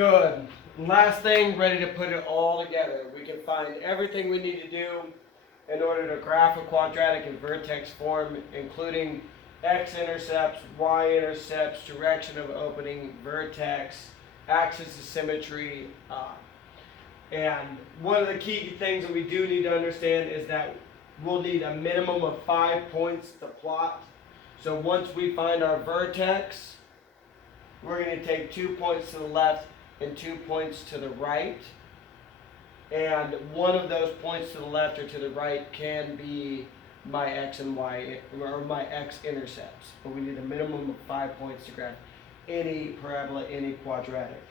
Good. Last thing, ready to put it all together. We can find everything we need to do in order to graph a quadratic in vertex form, including x-intercepts, y-intercepts, direction of opening, vertex, axis of symmetry. And one of the key things that we do need to understand is that we'll need a minimum of 5 points to plot. So once we find our vertex, we're going to take 2 points to the left and 2 points to the right. And one of those points to the left or to the right can be my x and y, or my x-intercepts. But we need a minimum of 5 points to graph any parabola, any quadratic.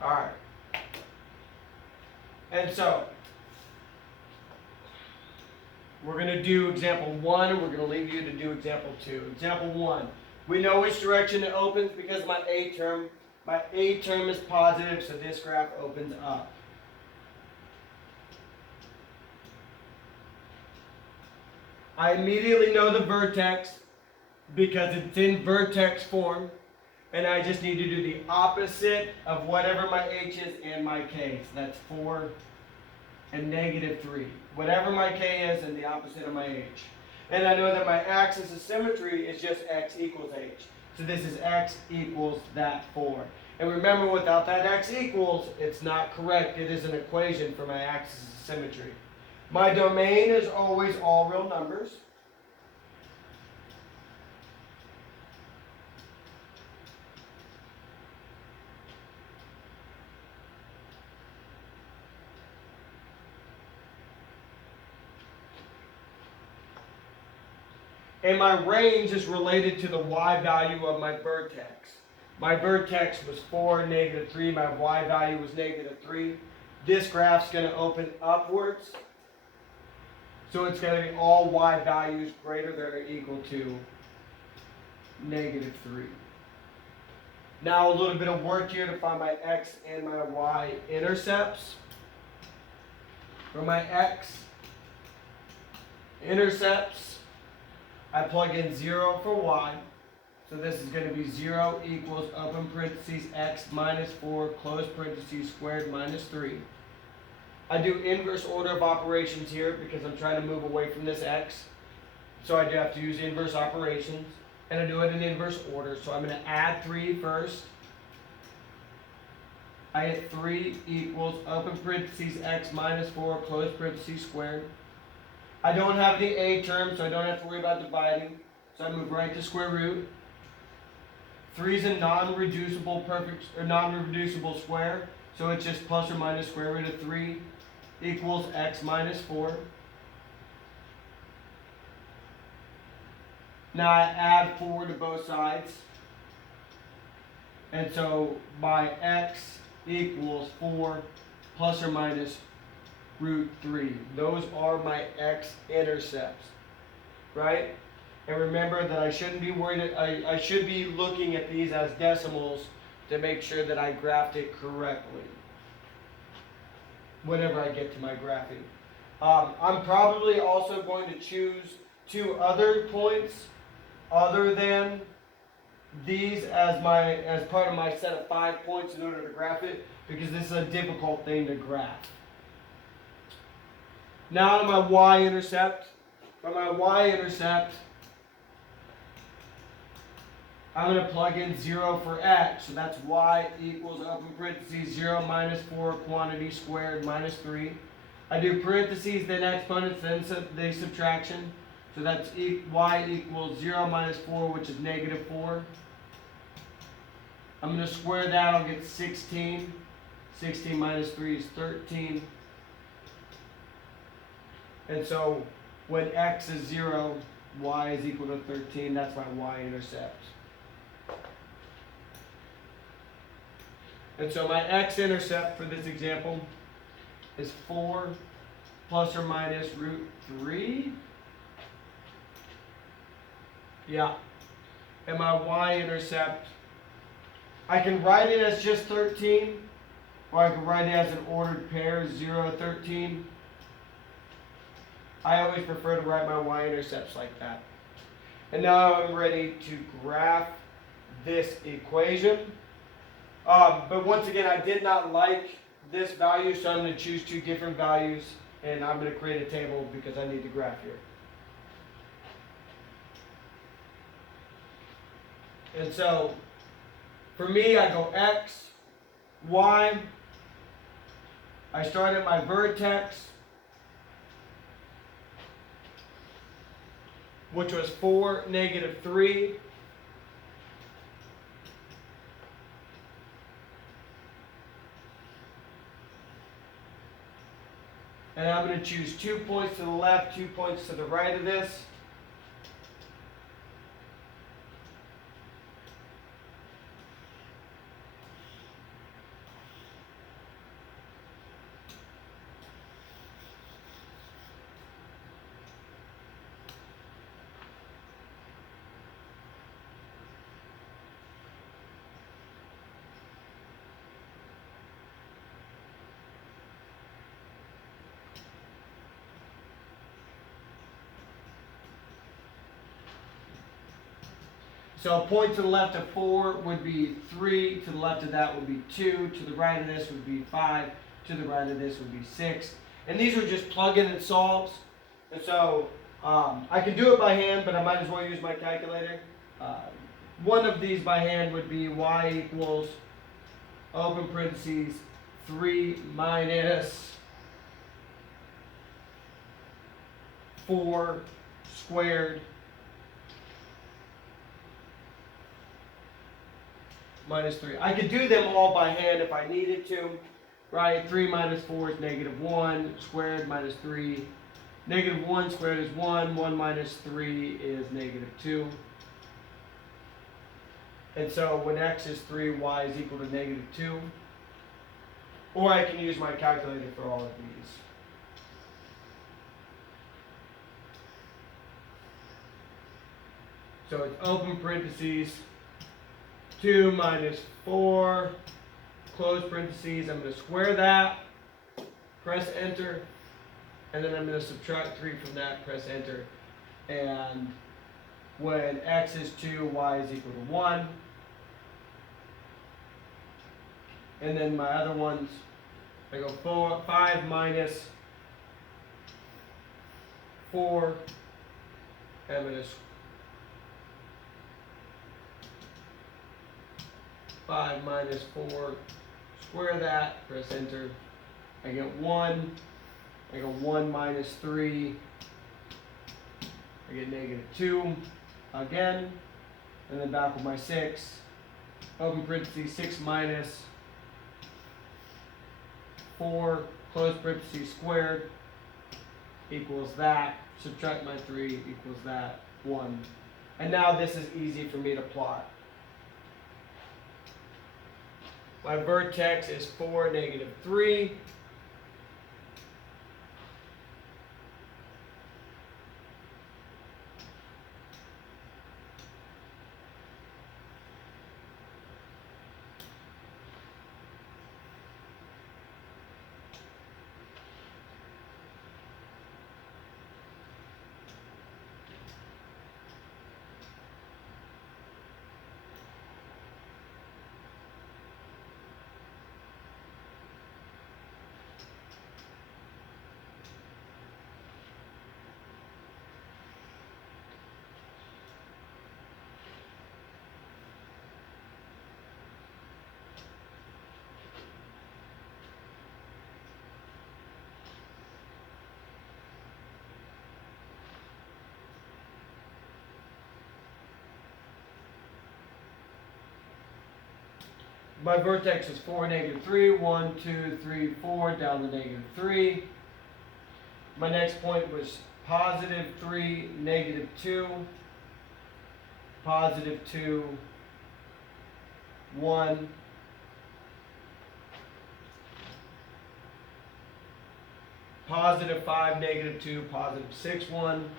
Alright. And so, we're going to do example 1, and we're going to leave you to do example 2. Example 1. We know which direction it opens because my A term is positive, so this graph opens up. I immediately know the vertex because it's in vertex form, and I just need to do the opposite of whatever my h is and my k. So that's 4 and -3. Whatever my k is and the opposite of my h. And I know that my axis of symmetry is just x equals h. So this is x equals that 4. And remember, without that x equals, it's not correct. It is an equation for my axis of symmetry. My domain is always all real numbers. And my range is related to the y value of my vertex. My vertex was 4, -3. My y value was -3. This graph's going to open upwards. So it's going to be all y values greater than or equal to -3. Now a little bit of work here to find my x and my y intercepts. For my x intercepts, I plug in 0 for y. So this is going to be 0 equals open parentheses x minus 4 close parentheses squared minus 3. I do inverse order of operations here because I'm trying to move away from this x. So I do have to use inverse operations. And I do it in inverse order. So I'm going to add 3 first. I hit 3 equals open parentheses x minus 4 close parentheses squared. I don't have any a terms, so I don't have to worry about dividing. So I move right to square root. 3 is a non-reducible square, so it's just plus or minus square root of 3 equals x minus 4. Now I add 4 to both sides. And so my x equals 4 plus or minus root 3. Those are my x-intercepts, right? And remember that I shouldn't be worried. I should be looking at these as decimals to make sure that I graphed it correctly whenever I get to my graphing. I'm probably also going to choose 2 other points other than these as part of my set of 5 points in order to graph it, because this is a difficult thing to graph. Now to my y-intercept. For my y-intercept, I'm going to plug in 0 for x. So that's y equals open parentheses 0 minus 4 quantity squared minus 3. I do parentheses, then exponents, then the subtraction. So that's y equals 0 minus 4, which is -4. I'm going to square that. I'll get 16. 16 minus 3 is 13. And so when x is 0, y is equal to 13. That's my y-intercept. And so my x-intercept for this example is 4 plus or minus root 3. Yeah. And my y-intercept, I can write it as just 13, or I can write it as an ordered pair, 0, 13. I always prefer to write my y-intercepts like that. And now I'm ready to graph this equation. But once again, I did not like this value, so I'm going to choose two different values, and I'm going to create a table because I need the graph here. And so, for me, I go x, y. I start at my vertex, which was 4, -3. And I'm going to choose 2 points to the left, 2 points to the right of this. So a point to the left of 4 would be 3, to the left of that would be 2, to the right of this would be 5, to the right of this would be 6. And these are just plug-in and solves. And so I can do it by hand, but I might as well use my calculator. One of these by hand would be y equals, open parentheses, 3 minus 4 squared minus 3. I could do them all by hand if I needed to, right? 3 minus 4 is -1, squared minus 3. -1 squared is 1, 1 minus 3 is -2. And so when x is 3, y is equal to -2. Or I can use my calculator for all of these. So it's open parentheses, 2 minus 4, close parentheses. I'm going to square that, press enter, and then I'm going to subtract 3 from that, press enter. And when x is 2, y is equal to 1. And then my other ones, I go 5 minus 4, and I'm going to 5 minus 4, square that, press enter. I get 1. I go 1 minus 3. I get -2 again. And then back with my 6. Open parentheses, 6 minus 4, close parentheses, squared, equals that. Subtract my 3 equals that, 1. And now this is easy for me to plot. My vertex is 4, -3. My vertex is 4, -3, 1, 2, 3, 4, down to -3. My next point was +3, -2, +2, 1, +5, -2, +6, 1.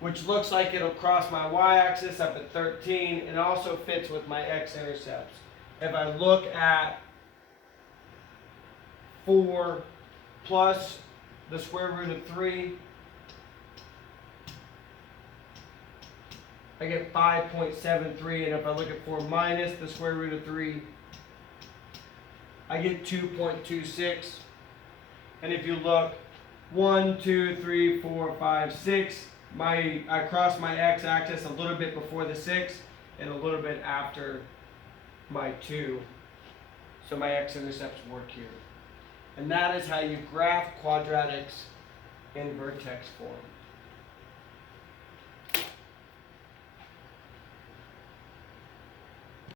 Which looks like it'll cross my y-axis up at 13, and also fits with my x-intercepts. If I look at 4 plus the square root of 3, I get 5.73, and if I look at 4 minus the square root of 3, I get 2.26. And if you look, 1, 2, 3, 4, 5, 6, I cross my x-axis a little bit before the 6 and a little bit after my 2. So my x-intercepts work here. And that is how you graph quadratics in vertex form.